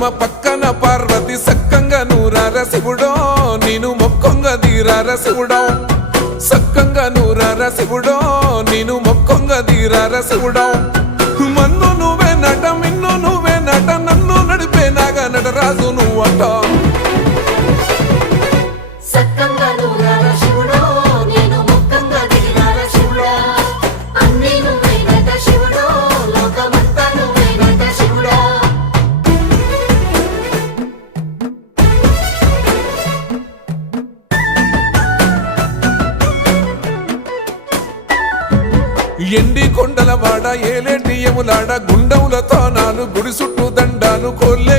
పద్మ పక్కన పార్వతి సక్కంగా నూరార శివుడో నేను మొక్కొంగ దీరార శివుడో సక్కంగా నూరార శివుడో నేను మొక్కొంగ దీరార శివుడో మన్ను నువ్వే నట మిన్ను నువ్వే నట నన్ను నడిపే నాగా నటరాజు నువ్వట ఎండి కొండల వాడ ఏలేటి యములాడ గుండములతో నాలు గుడి చుట్టూ దండాలు కోల్లే